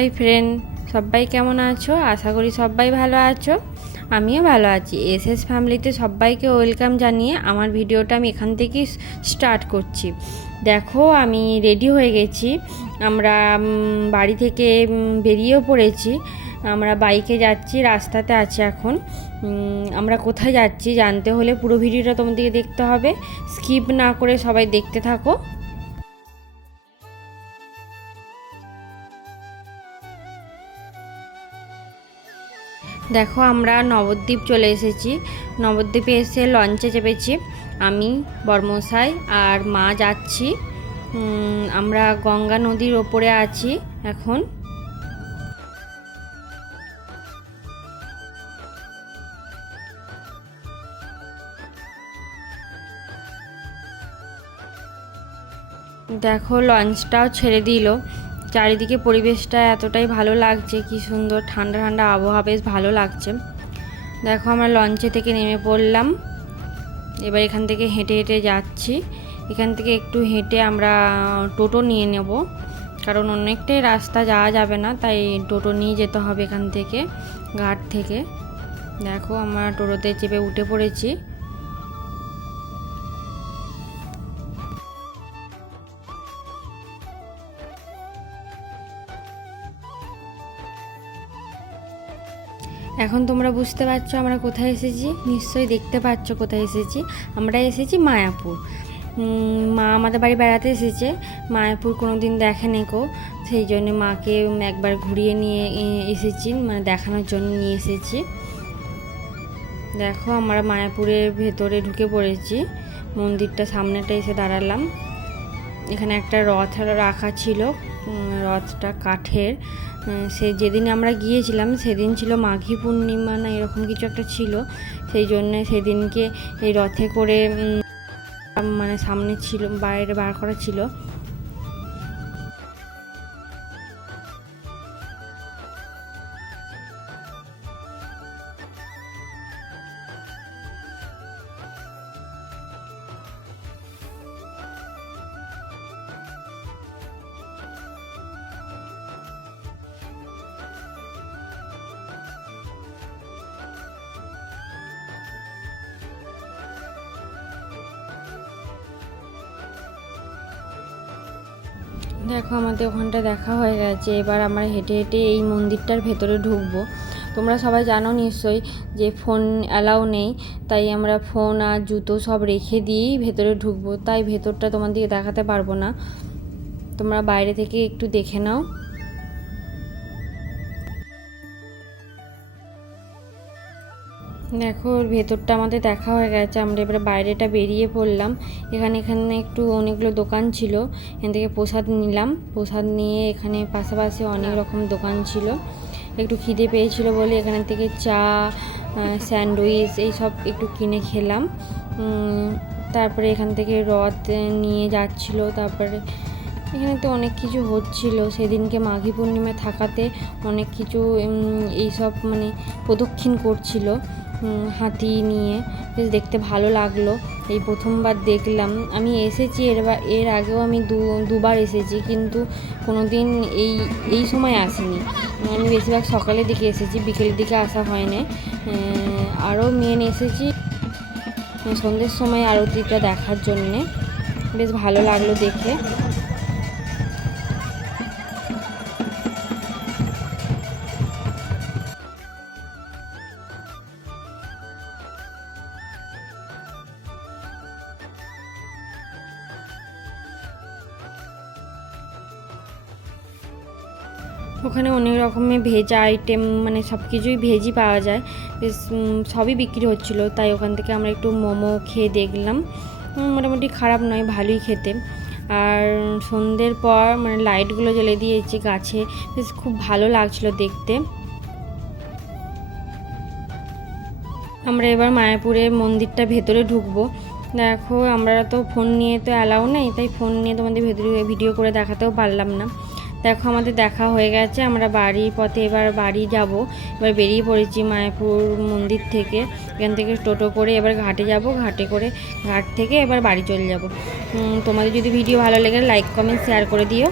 Hi friend, সবাই কেমন আছো? আশা করি সবাই ভালো আছো। আমিও ভালো আছি। এসএস ফ্যামিলিতে সবাইকে ওয়েলকাম জানিয়ে আমার ভিডিওটা আমি এখান থেকেই স্টার্ট করছি। দেখো আমি রেডি হয়ে গেছি। আমরা বাড়ি থেকে বেরিয়েও পড়েছি। আমরা বাইকে যাচ্ছি, রাস্তাতে আছি এখন। আমরা কোথায় যাচ্ছি জানতে হলে পুরো ভিডিওটা তোমাদেরকে দেখতে হবে। স্কিপ না করে সবাই দেখতে থাকো। দেখো আমরা নবদ্বীপ চলে এসেছি। নবদ্বীপে এসে লঞ্চে চেপেছি। আমি, বর্মশাই আর মা যাচ্ছি। আমরা গঙ্গা নদীর ওপরে আছি এখন। দেখো লঞ্চটাও ছেড়ে দিল। চারিদিকে পরিবেশটা এতটাই ভালো লাগছে, কি সুন্দর ঠান্ডা ঠান্ডা আবহাওয়া, বেশ ভালো লাগছে। দেখো আমরা লঞ্চে থেকে নেমে পড়লাম। এবার এখান থেকে হেঁটে হেঁটে যাচ্ছি। এখান থেকে একটু হেঁটে আমরা টোটো নিয়ে নেব, কারণ অনেকটাই রাস্তা যাওয়া যাবে না, তাই টোটো নিয়ে যেতে হবে এখান থেকে, ঘাট থেকে। দেখো আমরা টোটোতে চেপে উঠে পড়েছি। এখন তোমরা বুঝতে পারছো আমরা কোথায় এসেছি, নিশ্চয়ই দেখতে পাচ্ছ কোথায় এসেছি। আমরা এসেছি মায়াপুর। মা আমাদের বাড়ি বেড়াতে এসেছে। মায়াপুর কোনো দিন দেখেনি কো, সেই জন্য মাকে একবার ঘুরিয়ে নিয়ে এসেছি, মানে দেখানোর জন্য নিয়ে এসেছি। দেখো আমরা মায়াপুরের ভেতরে ঢুকে পড়েছি। মন্দিরটা সামনেটা এসে দাঁড়ালাম। এখানে একটা রথ রাখা ছিল, রথটা কাঠের। যেদিন আমরা গিয়েছিলাম সেদিন ছিল মাঘী পূর্ণিমা না এরকম কিছু একটা ছিল, সেই জন্য সেদিনকে এই রথে করে মানে সামনে ছিল, বাইরে বার করা ছিল। দেখো আমাদের ওখানটা দেখা হয়ে গেছে। এবার আমরা হেঁটে হেঁটে এই মন্দিরটার ভেতরে ঢুকবো। তোমরা সবাই জানো নিশ্চয়ই যে ফোন অ্যালাউ নেই, তাই আমরা ফোন আর জুতো সব রেখে দিয়েই ভেতরে ঢুকবো, তাই ভেতরটা তোমাদেরকে দেখাতে পারবো না। তোমরা বাইরে থেকে একটু দেখে নাও। দেখো ওর ভেতরটা আমাদের দেখা হয়ে গেছে। আমরা এবারে বাইরেটা বেরিয়ে পড়লাম। এখানে একটু অনেকগুলো দোকান ছিল, এখান থেকে প্রসাদ নিলাম। প্রসাদ নিয়ে এখানে পাশাপাশি অনেক রকম দোকান ছিল। একটু খিদে পেয়েছিল বলে এখান থেকে চা, স্যান্ডউইচ এইসব একটু কিনে খেলাম। তারপরে এখান থেকে রথ নিয়ে যাচ্ছিলো। তারপরে এখানে তো অনেক কিছু হচ্ছিল সেদিনকে, মাঘী পূর্ণিমা থাকাতে অনেক কিছু এইসব মানে প্রদক্ষিণ করছিল হাতি নিয়ে। বেশ দেখতে ভালো লাগলো। এই প্রথমবার দেখলাম। আমি এসেছি এর আগেও আমি দুবার এসেছি, কিন্তু কোনো দিন এই সময় আসিনি। আমি বেশিরভাগ সকালের দিকে এসেছি, বিকেলের দিকে আসা হয়নি। আরও মেন এসেছি সন্ধ্যের সময় আরতিটা দেখার জন্যে। বেশ ভালো লাগলো দেখে। ওখানে অনেক রকমের ভেজ আইটেম, মানে সব কিছুই ভেজই পাওয়া যায়, বেশ সবই বিক্রি হচ্ছিলো। তাই ওখান থেকে আমরা একটু মোমো খেয়ে দেখলাম। মোটামুটি খারাপ নয়, ভালোই খেতে। আর সন্ধ্যের পর মানে লাইটগুলো জ্বেলে দিয়েছি গাছে, বেশ খুব ভালো লাগছিলো দেখতে। আমরা এবার মায়াপুরের মন্দিরটা ভেতরে ঢুকবো। দেখো আমরা তো ফোন নিয়ে তো অ্যালাউ নেই, তাই ফোন নিয়ে তোমাদের ভেতরে ভিডিও করে দেখাতেও পারলাম না। দেখো আমাদের দেখা হয়ে গেছে। আমরা বাড়ির পথে এবার বাড়ি যাব। এবার বেরিয়ে পড়েছি মায়াপুর মন্দির থেকে। এখান থেকে টোটো করে এবার ঘাটে যাব, ঘাটে করে ঘাট থেকে এবার বাড়ি চলে যাব। তোমাদের যদি ভিডিও ভালো লাগে লাইক কমেন্ট শেয়ার করে দিও।